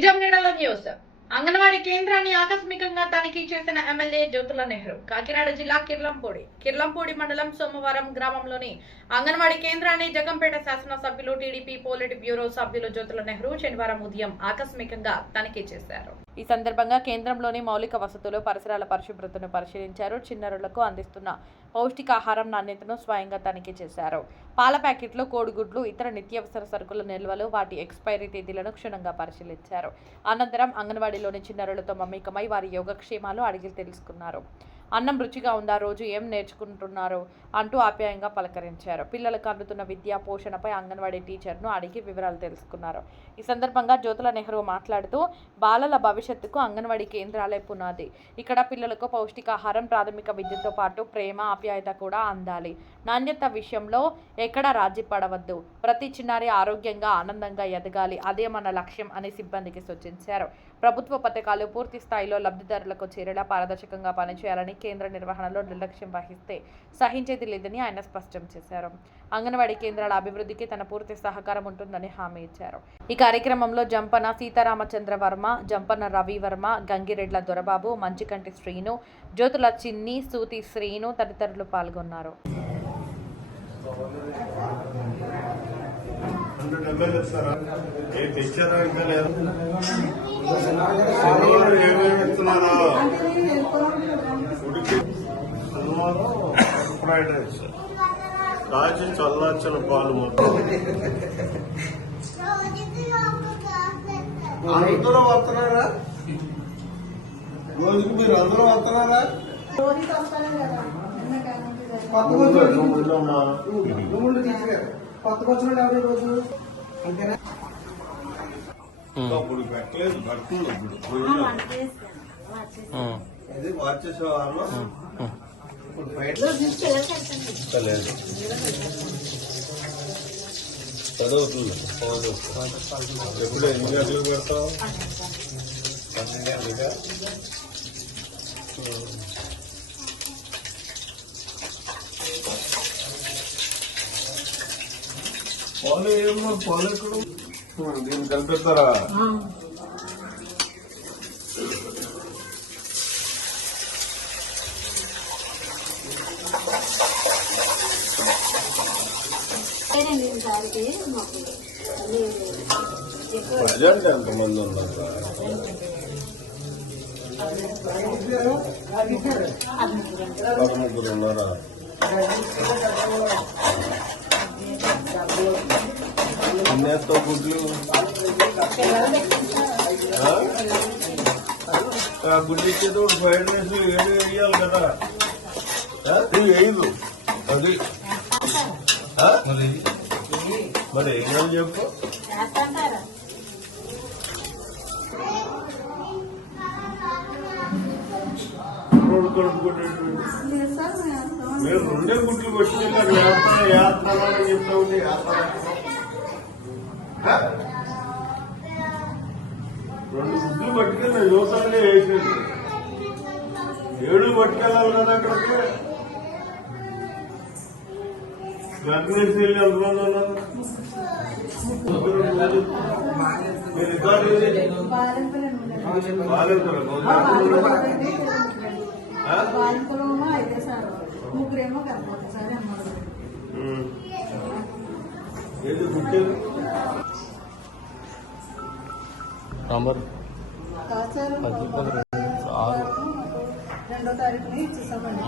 నిజాంగఢలో news. Anganwadi కేంద్రాన్ని ఆకస్మికంగా తనిఖీ చేసిన ఎమ్మెల్యే జ్యోతుల నెహ్రూ. కాకినాడ జిల్లా కిర్లంపూడి మండలం సోమవారం గ్రామంలోని అంగన్వాడీ కేంద్రాన్ని జగంపేట శాసనసభ్యులు టీడీపీ పోలిట్ బ్యూరో సభ్యులు జ్యోతుల నెహ్రూ శనివారం ఉదయం ఆకస్మికంగా తనిఖీ చేశారు. ఈ సందర్భంగా కేంద్రంలోని మౌలిక వసతులు, పరిసరాల పరిశుభ్రతను పరిశీలించారు. చిన్నారులకు అందిస్తున్న పౌష్టికాహారం నాణ్యతను స్వయంగా తనిఖీ చేశారు. పాల ప్యాకెట్లు, కోడిగుడ్లు, ఇతర నిత్యావసర సరుకుల నిల్వలు, వాటి ఎక్స్పైరీ తేదీలను క్షుణ్ణంగా పరిశీలించారు. అనంతరం అంగన్వాడీలోని చిన్నారులతో మమేకమై వారి యోగక్షేమాలు అడిగి తెలుసుకున్నారు. అన్నం రుచిగా ఉందా, రోజు ఏం నేర్చుకుంటున్నారు అంటూ ఆప్యాయంగా పలకరించారు. పిల్లలకు అందుతున్న విద్యా పోషణపై అంగన్వాడీ టీచర్ను అడిగి వివరాలు తెలుసుకున్నారు. ఈ సందర్భంగా జ్యోతుల నెహ్రూ మాట్లాడుతూ, బాలల భవిష్యత్తుకు అంగన్వాడీ కేంద్రాలే పునాది. ఇక్కడ పిల్లలకు పౌష్టికాహారం, ప్రాథమిక విద్యతో పాటు ప్రేమ, ఆప్యాయత కూడా అందాలి. నాణ్యత విషయంలో ఎక్కడా రాజీ పడవద్దు. ప్రతి చిన్నారి ఆరోగ్యంగా, ఆనందంగా ఎదగాలి. అదే మన లక్ష్యం అని సిబ్బందికి సూచించారు. ప్రభుత్వ పథకాలు పూర్తి స్థాయిలో లబ్ధిదారులకు చేరేలా పారదర్శకంగా పనిచేయాలని, కేంద్ర నిర్వహణలో నిర్లక్ష్యం వహిస్తే సహించేది లేదని ఆయన స్పష్టం చేశారు. అంగన్వాడీ కేంద్రాల అభివృద్ధికి తన పూర్తి సహకారం ఉంటుందని హామీ ఇచ్చారు. ఈ కార్యక్రమంలో జంపన సీతారామచంద్ర వర్మ, జంపన రవి వర్మ, గంగిరెడ్ల దొరబాబు, మంచికంటి శ్రీను, జ్యోతుల చిన్ని, సూతి శ్రీను తదితరులు పాల్గొన్నారు. ఫ్రైడ్ రైస్ కాచి చల్లార్చిన పాలు మొత్తం అందరూ వస్తున్నారా? రోజుకి మీరు అందరూ వస్తున్నారా? కొత్త వచ్చిన ఎవరి రోజు అంతేనా? అప్పుడు పెట్టలేదు, పడుతుంది ఇప్పుడు అది మార్చేసేవాళ్ళు. చదువుతుంది ఎప్పుడు ఎన్ని గంటలకు పెడతావు? 12 గంటలుగా. పాలు ఏమో పాలు ఎక్కడ దీన్ని కలిపేస్తారా? ప్రజెంట్ ఎంతమంది ఉన్నారు? 13 ఉన్నారా? ఎన్నేస్తో గుడ్లు? గుడ్లు ఇచ్చేది ఫ్రైడ్ రైస్ 7 వేయాలి కదా, 5 అది మరి ఏం చెప్పు. మేము 2 గుడ్లు పెట్టి వేస్తానని చెప్తా ఉంటే 2 గుడ్లు పట్టుకెళ్ళి యువతలనే వేసేది, 7 పట్టుకెళ్ళాలి కదా అక్కడికి. గర్భిణీ ఎంతమంది ఉన్నారు? మీరు రికార్డు ఏది పుట్టేది నంబర్ 2వ తారీఖున ఇచ్చేసామండి.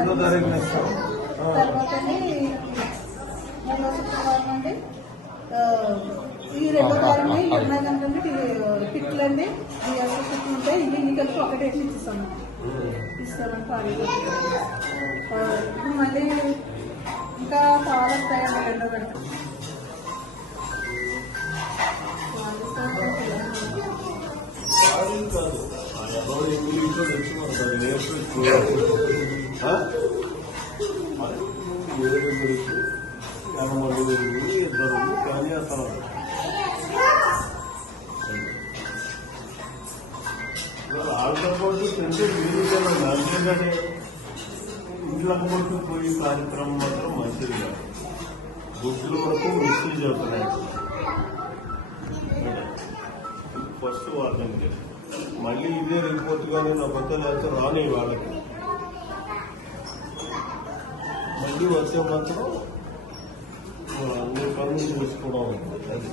2వ తారీఖున ఇస్తాం. తర్వాత 3వ శుక్రవారం అండి, ఈ 2వ తారీఖున 20 గంటలండి కిట్లు అండి, కిట్లు ఉంటాయి. ఇన్ని కలిపి ఒకటే ఇచ్చేసాము. ఇస్తామని ఇప్పుడు మళ్ళీ ఇంకా పాలు వస్తాయండి 2వ గంట. వాళ్ళతో పాటు తింటే మీరు అంతేగానే ఇంట్లో పట్టుకు పోయి కార్యక్రమం మాత్రం మంచిది కాదు. గుడ్లు వరకు మిస్యూజ్ అవుతున్నాయి. First warning. మళ్ళీ ఇదే రిపోర్ట్ కానీ నా బద్దలు అయితే రాని వాళ్ళకి మళ్ళీ వచ్చే మాత్రం అన్ని పనులు చూసుకోవడం ఉంటుంది.